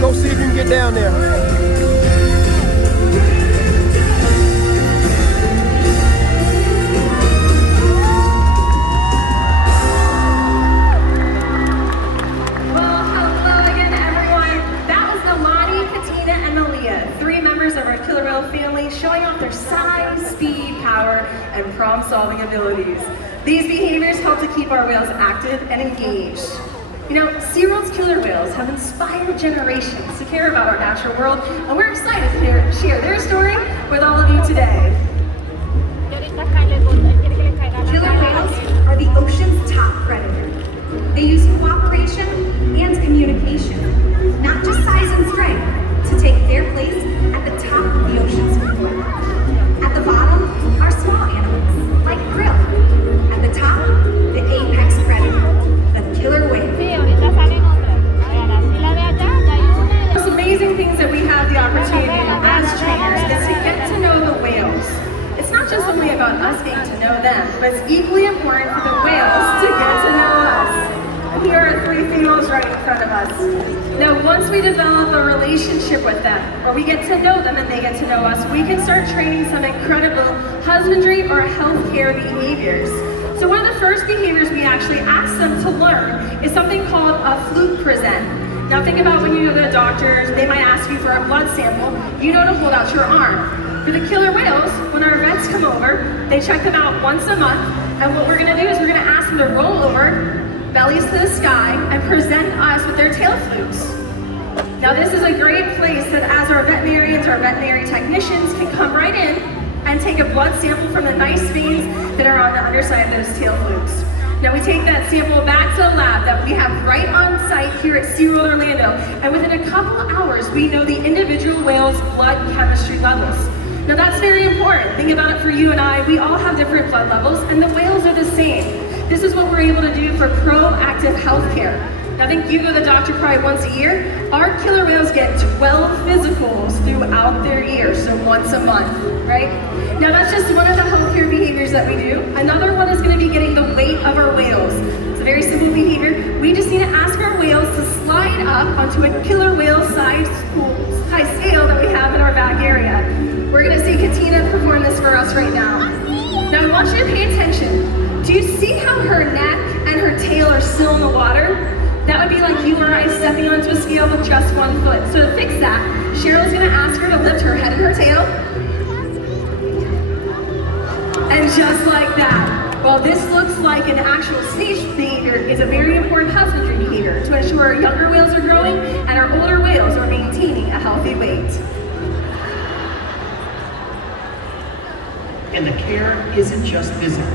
Go see if you can get down there. Showing off their size, speed, power, and problem-solving abilities. These behaviors help to keep our whales active and engaged. You know, SeaWorld's killer whales have inspired generations to care about our natural world, and we're excited to share their story with all of you today. Killer whales are the ocean's top predator. They use cooperation and communication, not just size and strength, to take their place at the top of the ocean's floor. At the bottom are small animals, like krill. At the top, the apex predator, the killer whale. The most amazing things that we have the opportunity to do as trainers is to get to know the whales. It's not just only about us getting to know them, but it's equally important for the whales to get to know us. Here are three females right in front of us. Now, once we develop a relationship with them, or we get to know them and they get to know us, we can start training some incredible husbandry or healthcare behaviors. So one of the first behaviors we actually ask them to learn is something called a fluke present. Now think about when you go to the doctors, they might ask you for a blood sample, you know to hold out your arm. For the killer whales, when our vets come over, they check them out once a month, and what we're gonna do is we're gonna ask them to roll over, bellies to the sky, and present us with their tail flukes. Now this is a great place that as our veterinarians, our veterinary technicians can come right in and take a blood sample from the nice veins that are on the underside of those tail flukes. Now we take that sample back to the lab that we have right on site here at SeaWorld Orlando, and within a couple hours we know the individual whale's blood chemistry levels. Now that's very important. Think about it for you and I, we all have different blood levels and the whales are the same. This is what we're able to do for proactive healthcare. Now, I think you go to the doctor probably once a year. Our killer whales get 12 physicals throughout their year, so once a month, right? Now, that's just one of the healthcare behaviors that we do. Another one is going to be getting the weight of our whales. It's a very simple behavior. We just need to ask our whales to slide up onto a killer whale size scale that we have in our back area. We're going to see Katina perform this for us right now. want you to pay attention. Do you see how her neck and her tail are still in the water? That would be like you or I stepping onto a scale with just one foot. So to fix that, Cheryl's gonna ask her to lift her head and her tail. And just like that, while this looks like an actual stage behavior, is a very important husbandry behavior to ensure our younger whales are growing and our older whales are maintaining a healthy weight. And the care isn't just physical.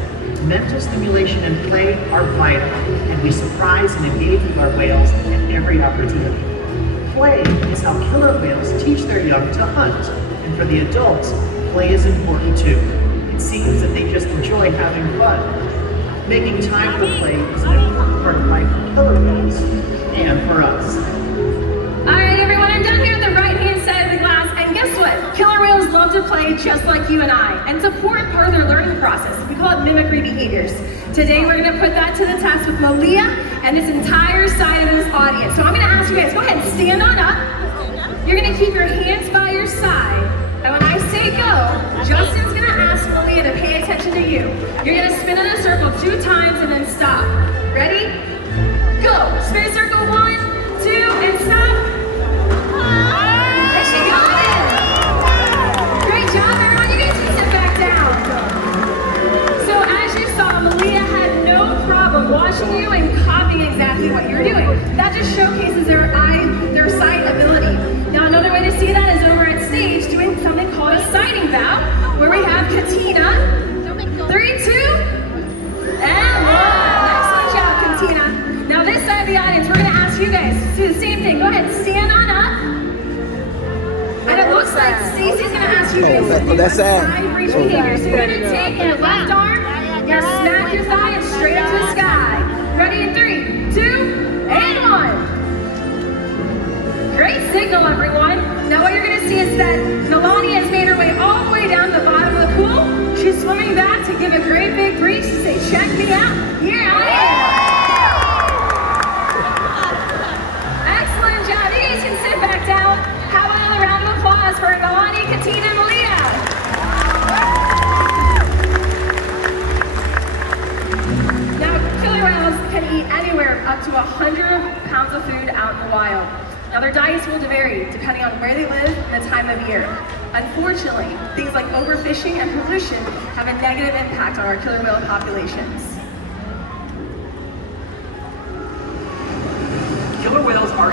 Mental stimulation and play are vital, and we surprise and engage with our whales at every opportunity. Play is how killer whales teach their young to hunt, and for the adults, play is important too. It seems that they just enjoy having fun. Making time for play is an important part of life for killer whales and for us. All right, everyone, I'm down here at the right-hand side of the glass, and guess what? Killer whales love to play just like you and I, and it's an important part of their learning process. We call it mimicry behaviors. Today, we're gonna put that to the test with Malia and this entire side of this audience. So I'm gonna ask you guys, go ahead and stand on up. You're gonna keep your hands by your side, and when I say go, Justin's gonna ask Malia to pay attention to you. You're gonna spin in a circle 2 times and then stop. Ready? Go! Spin a circle 1, 2, and stop. There she got it! Great job, everyone. You guys can sit back down. So as you saw, Malia had no problem watching you and copying exactly what you're doing. That just showcases their sight ability. Now another way to see that is over at stage doing something called a sighting vow, where we have Katina. 3, 2, and 1. Excellent job, Katina. Now this side of the audience, we're gonna ask you guys to do the same thing. Go ahead, stand on up. And it looks like Stacy's gonna ask you guys to do a side reach behavior. So you're gonna take your left arm, you're gonna smack your thigh and straight up to the sky. Ready in 3, 2, and 1. Great signal, everyone. Now what you're gonna see is that Melania has made her way all the way down to the bottom of the pool. She's swimming back to give a great big breach to say, check me out, here I am. Excellent job, you guys can sit back down. How about another round of applause for Melania, Katina, and Malia? Now, killer whales can eat anywhere up to 100 pounds of food out in the wild. Now their diets will vary depending on where they live and the time of year. Unfortunately, things like overfishing and pollution have a negative impact on our killer whale populations.